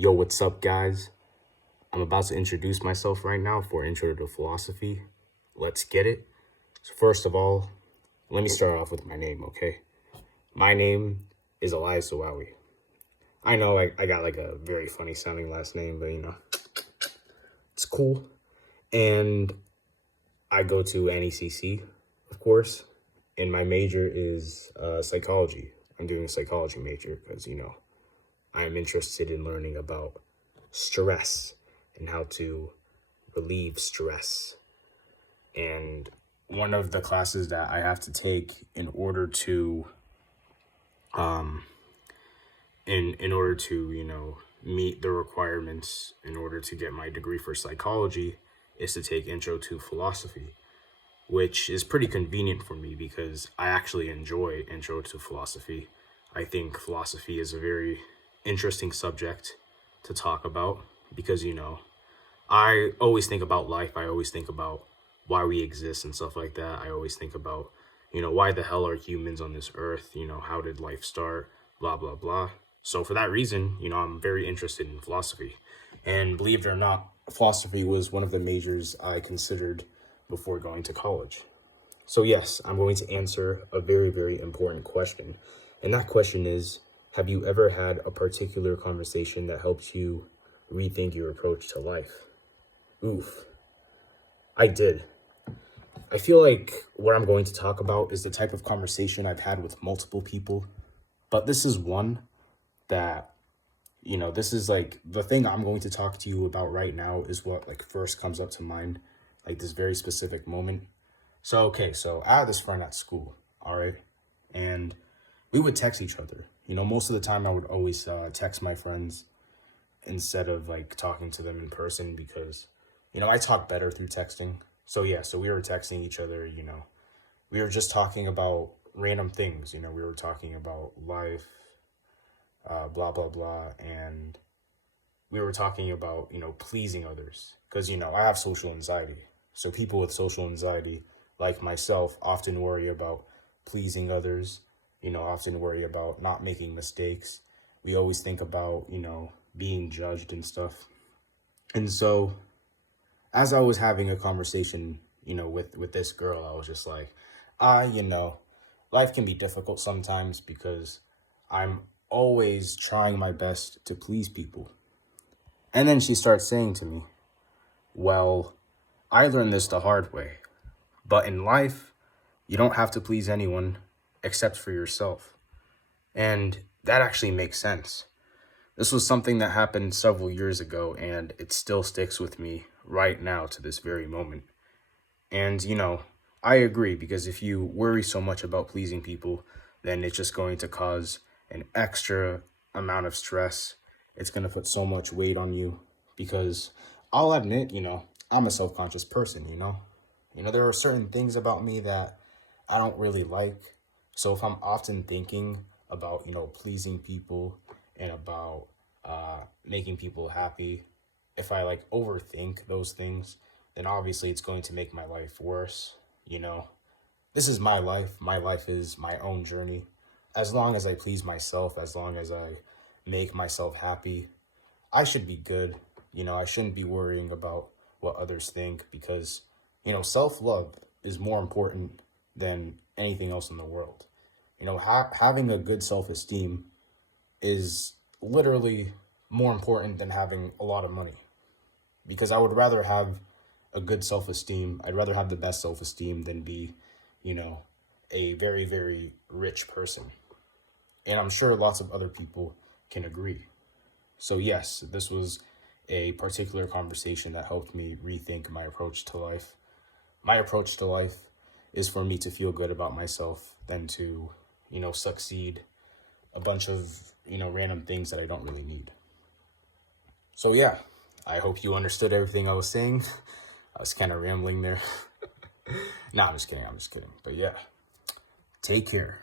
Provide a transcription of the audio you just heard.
Yo, what's up, guys? I'm about to introduce myself right now for Intro to Philosophy. Let's get it. So first of all, let me start off with my name, okay? My name is Elias Zawawi. I know I got like a very funny sounding last name, but it's cool. And I go to NECC, of course, and my major is psychology. I'm doing a psychology major because, I am interested in learning about stress and how to relieve stress. And one of the classes that I have to take in order to in order to, meet the requirements in order to get my degree for psychology is to take Intro to Philosophy, which is pretty convenient for me because I actually enjoy Intro to Philosophy. I think philosophy is a very interesting subject to talk about because, I always think about life. I always think about why we exist and stuff like that. I always think about, why the hell are humans on this earth? How did life start? Blah, blah, blah. So for that reason, I'm very interested in philosophy. And believe it or not, philosophy was one of the majors I considered before going to college. So yes, I'm going to answer a very, very important question. And that question is, have you ever had a particular conversation that helped you rethink your approach to life? Oof. I did. I feel like what I'm going to talk about is the type of conversation I've had with multiple people. But this is one that, this is like the thing I'm going to talk to you about right now is what like first comes up to mind, like this very specific moment. So I had this friend at school, all right? And we would text each other. Most of the time I would always text my friends instead of like talking to them in person because, I talk better through texting. So we were texting each other, we were just talking about random things, we were talking about life, blah, blah, blah. And we were talking about, pleasing others because, I have social anxiety. So people with social anxiety, like myself, often worry about pleasing others, often worry about not making mistakes. We always think about, being judged and stuff. And so as I was having a conversation, with this girl, I was just like, life can be difficult sometimes because I'm always trying my best to please people. And then she starts saying to me, well, I learned this the hard way, but in life, you don't have to please anyone except for yourself. And that actually makes sense. This was something that happened several years ago, and it still sticks with me right now to this very moment. And, I agree, because if you worry so much about pleasing people, then it's just going to cause an extra amount of stress. It's going to put so much weight on you because I'll admit, I'm a self-conscious person, there are certain things about me that I don't really like. So if I'm often thinking about, pleasing people and about making people happy, if I like overthink those things, then obviously it's going to make my life worse. This is my life. My life is my own journey. As long as I please myself, as long as I make myself happy, I should be good. I shouldn't be worrying about what others think because, self-love is more important than anything else in the world. Having a good self-esteem is literally more important than having a lot of money because I would rather have a good self-esteem. I'd rather have the best self-esteem than be, a very, very rich person. And I'm sure lots of other people can agree. So yes, this was a particular conversation that helped me rethink my approach to life. My approach to life is for me to feel good about myself than to, succeed a bunch of, random things that I don't really need. So yeah, I hope you understood everything I was saying. I was kind of rambling there. Nah, I'm just kidding. But yeah, take care.